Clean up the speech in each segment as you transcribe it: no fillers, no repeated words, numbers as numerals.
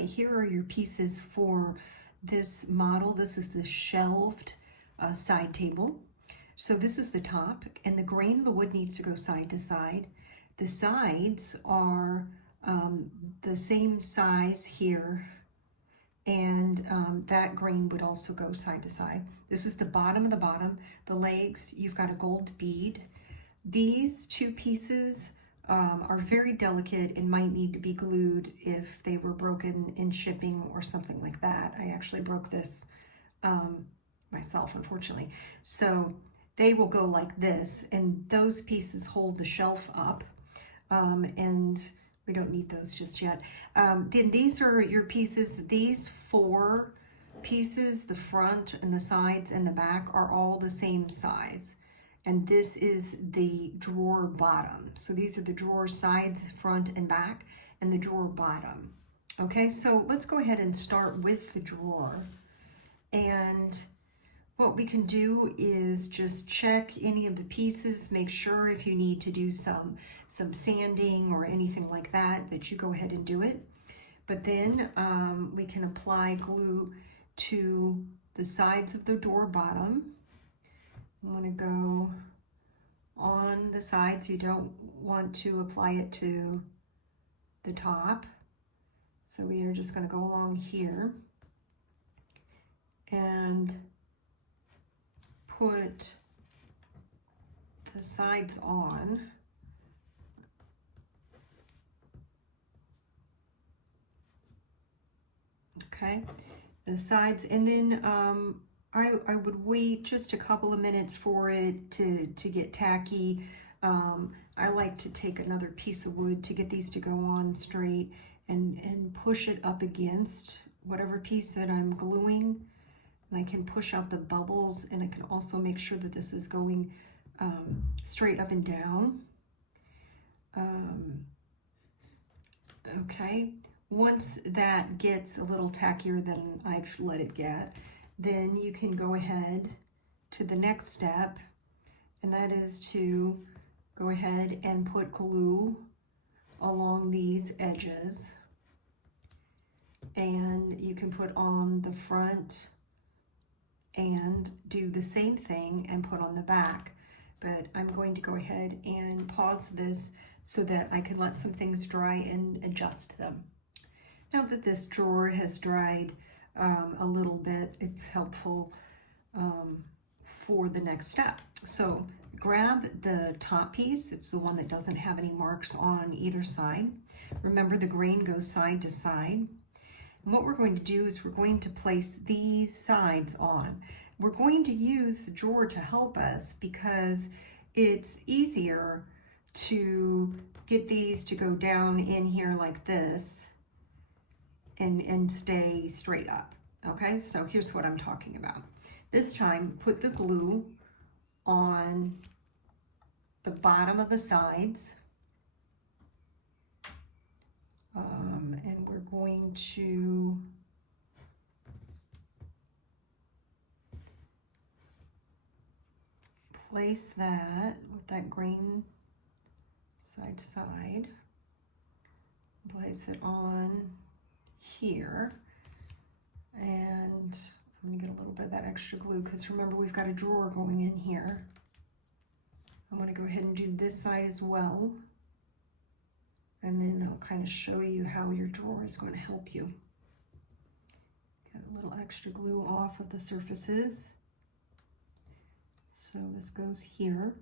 right, here are your pieces for this model. This is the shelved side table. So this is the top, and the grain of the wood needs to go side to side. The sides are the same size here, and that grain would also go side to side. This is the bottom of the bottom. The legs, you've got a gold bead. These two pieces are very delicate and might need to be glued if they were broken in shipping or something like that. I actually broke this myself, unfortunately. So they will go like this, and those pieces hold the shelf up, and we don't need those just yet. Then these are your pieces. These 4 pieces, the front and the sides and the back, are all the same size. And this is the drawer bottom. So these are the drawer sides, front and back, and the drawer bottom. Okay, so let's go ahead and start with the drawer. And what we can do is just check any of the pieces, make sure if you need to do some sanding or anything like that, that you go ahead and do it. But then we can apply glue to the sides of the door bottom. I want to go on the sides. You don't want to apply it to the top. So we are just going to go along here and put the sides on. Okay, the sides, and then I would wait just a couple of minutes for it to get tacky. I like to take another piece of wood to get these to go on straight and push it up against whatever piece that I'm gluing. And I can push out the bubbles, and I can also make sure that this is going straight up and down. Okay, once that gets a little tackier than I've let it get, then you can go ahead to the next step, and that is to go ahead and put glue along these edges. And you can put on the front and do the same thing and put on the back. But I'm going to go ahead and pause this so that I can let some things dry and adjust them. Now that this drawer has dried a little bit, it's helpful for the next step. So grab the top piece. It's the one that doesn't have any marks on either side. Remember, the grain goes side to side. And what we're going to do is we're going to place these sides on. We're going to use the drawer to help us because it's easier to get these to go down in here like this and stay straight up. Okay, so here's what I'm talking about. This time, put the glue on the bottom of the sides. And we're going to place that with that grain side to side. Place it on here, and I'm gonna get a little bit of that extra glue because remember, we've got a drawer going in here. I'm gonna go ahead and do this side as well, and then I'll kind of show you how your drawer is going to help you. Get a little extra glue off of the surfaces. So this goes here.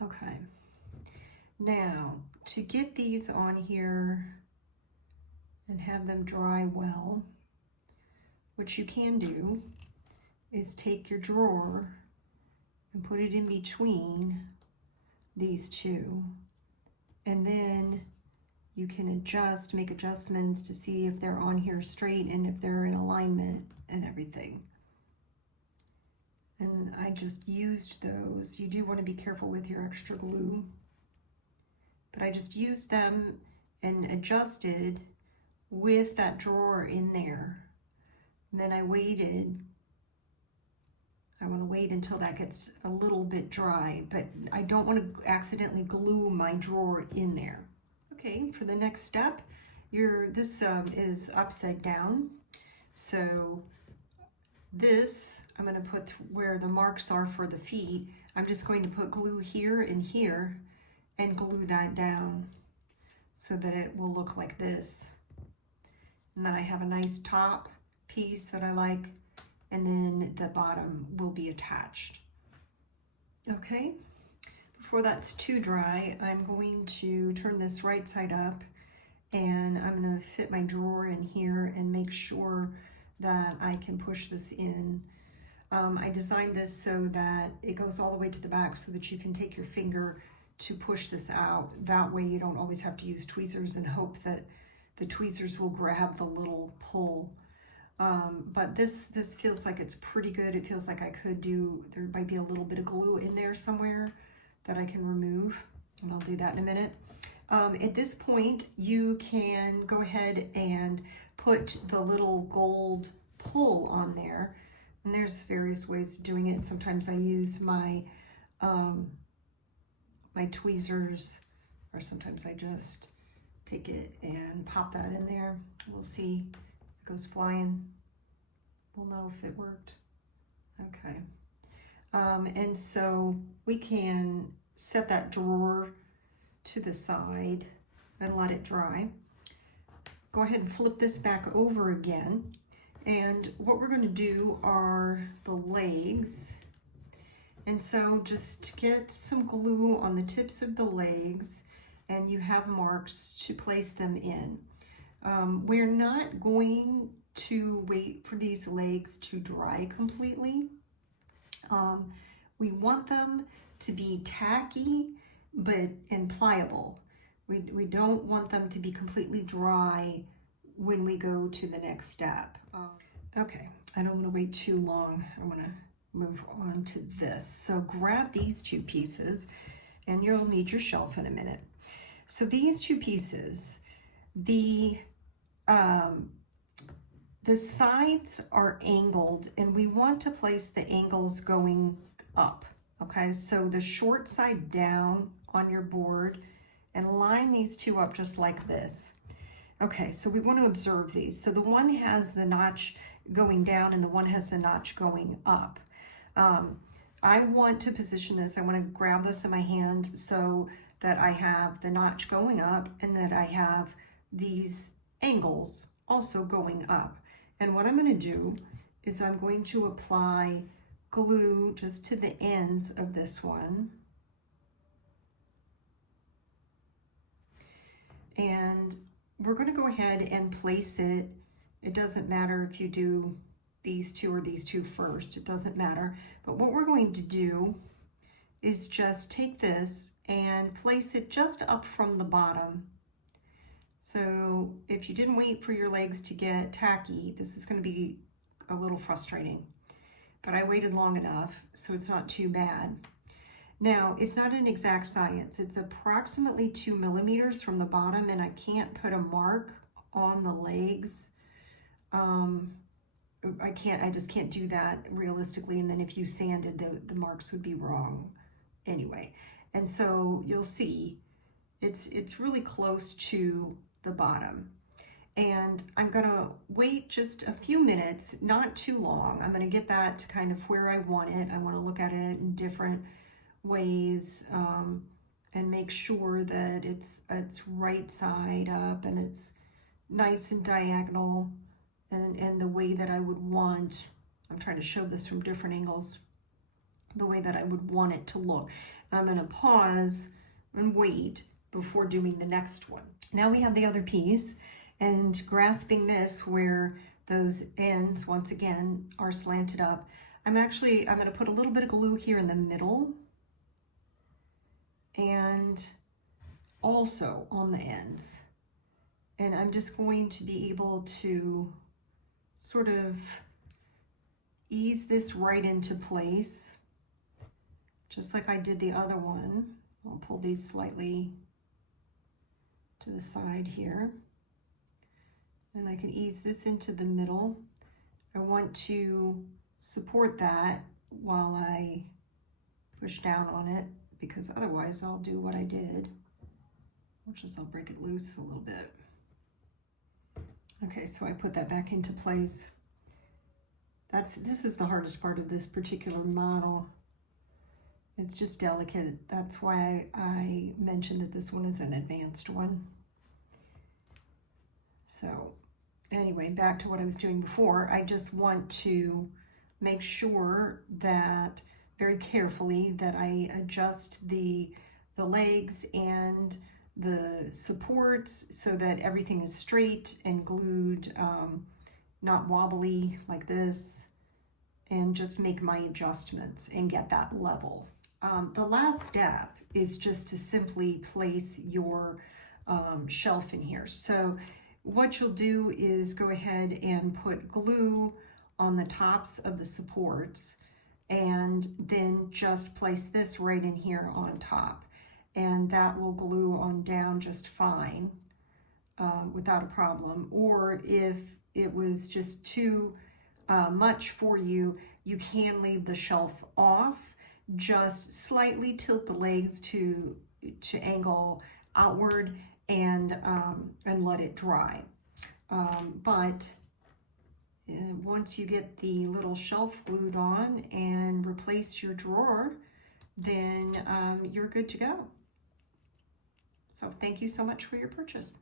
Okay, now to get these on here and have them dry well, what you can do is take your drawer and put it in between these two, and then you can adjust, make adjustments to see if they're on here straight and if they're in alignment and everything. And I just used those. You do want to be careful with your extra glue, but I just used them and adjusted with that drawer in there. And then I waited I want to wait until that gets a little bit dry, but I don't want to accidentally glue my drawer in there. Okay, for the next step, this is upside down. So this, I'm going to put where the marks are for the feet. I'm just going to put glue here and here and glue that down so that it will look like this. And then I have a nice top piece that I like, and then the bottom will be attached. Okay, before that's too dry, I'm going to turn this right side up, and I'm going to fit my drawer in here and make sure that I can push this in. I designed this so that it goes all the way to the back so that you can take your finger to push this out. That way you don't always have to use tweezers and hope that the tweezers will grab the little pull. But this feels like it's pretty good. It feels like there might be a little bit of glue in there somewhere that I can remove, and I'll do that in a minute. At this point, you can go ahead and put the little gold pull on there. And there's various ways of doing it. Sometimes I use my my tweezers, or sometimes I just take it and pop that in there. We'll see if it goes flying. We'll know if it worked. Okay. And so we can set that drawer to the side and let it dry. Go ahead and flip this back over again. And what we're going to do are the legs. And so just get some glue on the tips of the legs, and you have marks to place them in. We're not going to wait for these legs to dry completely. We want them to be tacky and pliable. We don't want them to be completely dry when we go to the next step. Okay, I don't want to wait too long. I want to move on to this. So grab these two pieces, and you'll need your shelf in a minute. So these two pieces, the sides are angled, and we want to place the angles going up. Okay, so the short side down on your board, and line these two up just like this. Okay, so we want to observe these. So the one has the notch going down and the one has the notch going up. I want to position this, I want to grab this in my hand so that I have the notch going up and that I have these angles also going up. And what I'm going to do is I'm going to apply glue just to the ends of this one. And we're going to go ahead and place it. It doesn't matter if you do these two or these two first, it doesn't matter. But what we're going to do is just take this and place it just up from the bottom. So if you didn't wait for your legs to get tacky, this is going to be a little frustrating. But I waited long enough, so it's not too bad. Now, it's not an exact science. It's approximately 2 millimeters from the bottom, and I can't put a mark on the legs. I just can't do that realistically, and then if you sanded, the marks would be wrong anyway. And so you'll see it's really close to the bottom. And I'm gonna wait just a few minutes, not too long. I'm gonna get that to kind of where I want it. I wanna look at it in different ways and make sure that it's right side up and it's nice and diagonal and the way that I would want. I'm trying to show this from different angles, the way that I would want it to look. And I'm gonna pause and wait before doing the next one. Now we have the other piece, and grasping this where those ends, once again, are slanted up, I'm gonna put a little bit of glue here in the middle and also on the ends. And I'm just going to be able to sort of ease this right into place, just like I did the other one. I'll pull these slightly to the side here. And I can ease this into the middle. I want to support that while I push down on it, because otherwise I'll do what I did, which is I'll break it loose a little bit. Okay, so I put that back into place. This is the hardest part of this particular model. It's just delicate. That's why I mentioned that this one is an advanced one. So anyway, back to what I was doing before. I just want to make sure that very carefully that I adjust the legs and the supports so that everything is straight and glued, not wobbly like this, and just make my adjustments and get that level. The last step is just to simply place your shelf in here. So what you'll do is go ahead and put glue on the tops of the supports, and then just place this right in here on top, and that will glue on down just fine without a problem. Or if it was just too much for you, you can leave the shelf off, just slightly tilt the legs to angle outward, and let it dry. But once you get the little shelf glued on and replace your drawer, then you're good to go. So thank you so much for your purchase.